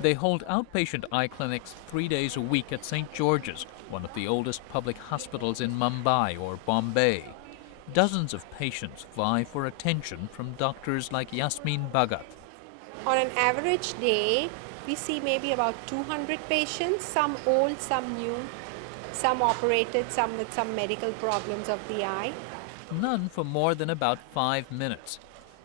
They hold outpatient eye clinics 3 days a week at St. George's, one of the oldest public hospitals in Mumbai or Bombay. Dozens of patients vie for attention from doctors like Yasmin Bhagat. On an average day, we see maybe about 200 patients, some old, some new, some operated, some with some medical problems of the eye. None for more than about 5 minutes.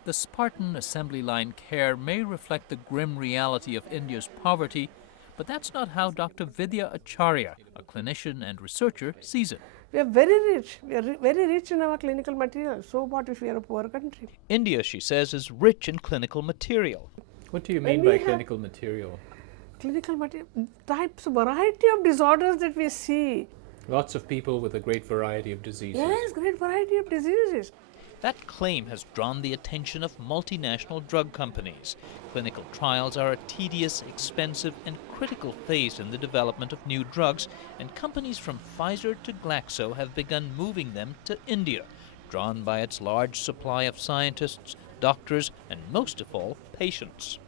The Spartan assembly line care may reflect the grim reality of India's poverty, but that's not how Dr. Vidya Acharya, a clinician and researcher, sees it. We are very rich. We are very rich in our clinical material. So what if we are a poor country? India, she says, is rich in clinical material. What do you mean by clinical material? Clinical material, types, variety of disorders that we see. Lots of people with a great variety of diseases. Yes, great variety of diseases. That claim has drawn the attention of multinational drug companies. Clinical trials are a tedious, expensive, and critical phase in the development of new drugs, and companies from Pfizer to Glaxo have begun moving them to India, drawn by its large supply of scientists, doctors, and most of all, patients.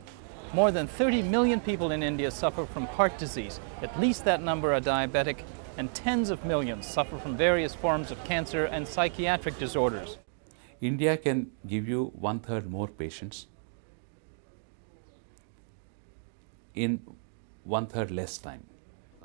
More than 30 million people in India suffer from heart disease. At least that number are diabetic, and tens of millions suffer from various forms of cancer and psychiatric disorders. India can give you 1/3 more patients in 1/3 less time.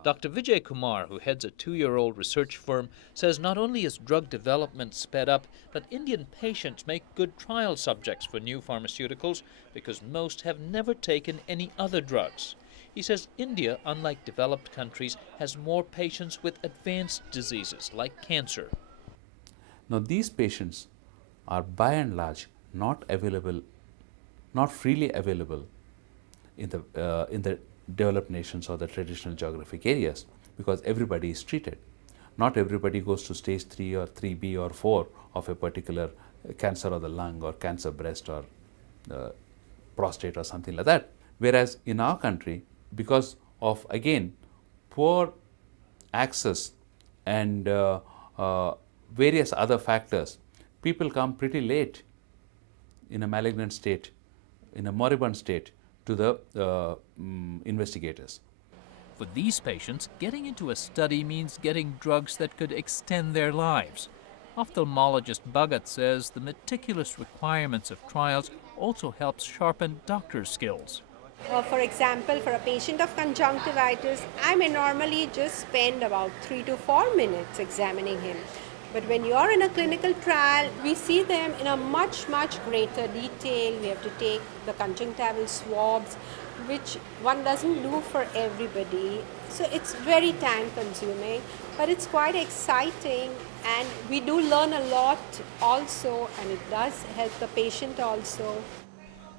Dr. Vijay Kumar, who heads a 2-year-old research firm, says not only is drug development sped up, but Indian patients make good trial subjects for new pharmaceuticals because most have never taken any other drugs. He says India, unlike developed countries, has more patients with advanced diseases like cancer. Now these patients are by and large not freely available in the developed nations or the traditional geographic areas, because everybody is treated. Not everybody goes to stage 3 or 3B or 4 of a particular cancer of the lung or cancer breast or prostate or something like that. Whereas in our country, because of again poor access and various other factors, people come pretty late in a malignant state, in a moribund state, to the investigators. For these patients, getting into a study means getting drugs that could extend their lives. Ophthalmologist Bhagat says the meticulous requirements of trials also helps sharpen doctors' skills. For example, for a patient of conjunctivitis, I may normally just spend about 3 to 4 minutes examining him. But when you are in a clinical trial, we see them in a much, much greater detail. We have to take the conjunctival swabs, which one doesn't do for everybody. So it's very time consuming, but it's quite exciting, and we do learn a lot also, and it does help the patient also.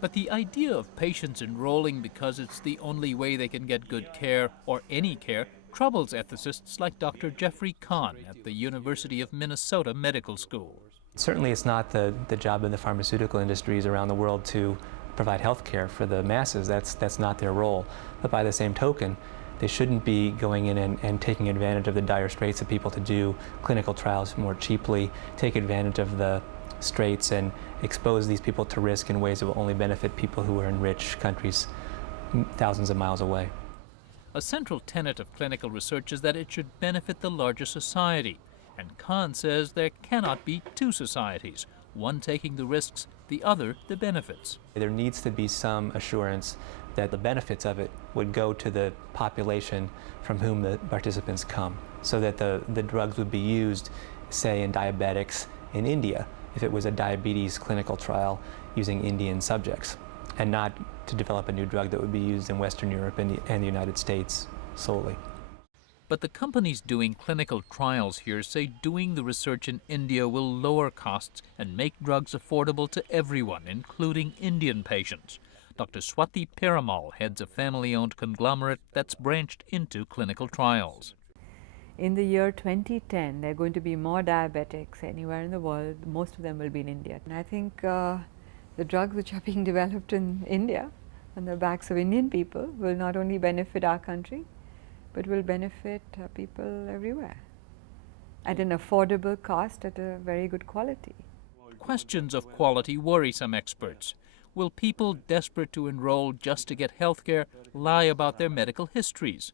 But the idea of patients enrolling because it's the only way they can get good care or any care troubles ethicists like Dr. Jeffrey Kahn at the University of Minnesota Medical School. Certainly it's not the job of the pharmaceutical industries around the world to provide health care for the masses. That's not their role. But by the same token, they shouldn't be going in and taking advantage of the dire straits of people to do clinical trials more cheaply, take advantage of the straits and expose these people to risk in ways that will only benefit people who are in rich countries thousands of miles away. A central tenet of clinical research is that it should benefit the larger society. And Khan says there cannot be two societies, one taking the risks, the other the benefits. There needs to be some assurance that the benefits of it would go to the population from whom the participants come, so that the drugs would be used, say, in diabetics in India, if it was a diabetes clinical trial using Indian subjects, and not to develop a new drug that would be used in Western Europe and the United States solely. But the companies doing clinical trials here say doing the research in India will lower costs and make drugs affordable to everyone, including Indian patients. Dr. Swati Piramal heads a family-owned conglomerate that's branched into clinical trials. In the year 2010, there are going to be more diabetics anywhere in the world. Most of them will be in India. And I think the drugs which are being developed in India on the backs of Indian people will not only benefit our country, but will benefit people everywhere at an affordable cost, at a very good quality. Questions of quality worry some experts. Will people desperate to enroll just to get health care lie about their medical histories?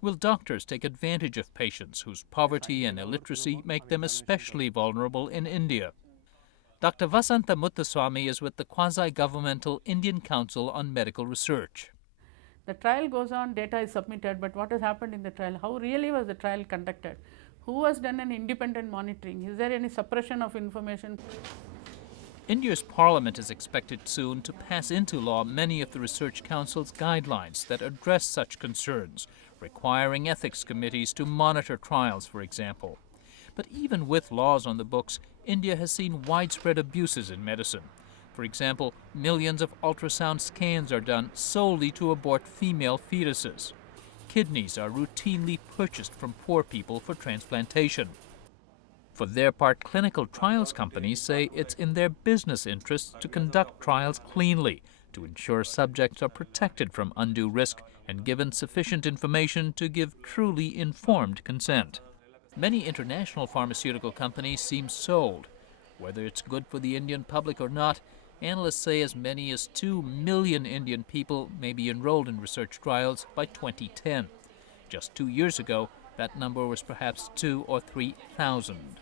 Will doctors take advantage of patients whose poverty and illiteracy make them especially vulnerable in India? Dr. Vasantha Muthuswamy is with the quasi-governmental Indian Council on Medical Research. The trial goes on, data is submitted, but what has happened in the trial? How really was the trial conducted? Who has done an independent monitoring? Is there any suppression of information? India's parliament is expected soon to pass into law many of the Research Council's guidelines that address such concerns, requiring ethics committees to monitor trials, for example. But even with laws on the books, India has seen widespread abuses in medicine. For example, millions of ultrasound scans are done solely to abort female fetuses. Kidneys are routinely purchased from poor people for transplantation. For their part, clinical trials companies say it's in their business interests to conduct trials cleanly, to ensure subjects are protected from undue risk and given sufficient information to give truly informed consent. Many international pharmaceutical companies seem sold. Whether it's good for the Indian public or not, analysts say as many as 2 million Indian people may be enrolled in research trials by 2010. Just 2 years ago, that number was perhaps 2,000 or 3,000.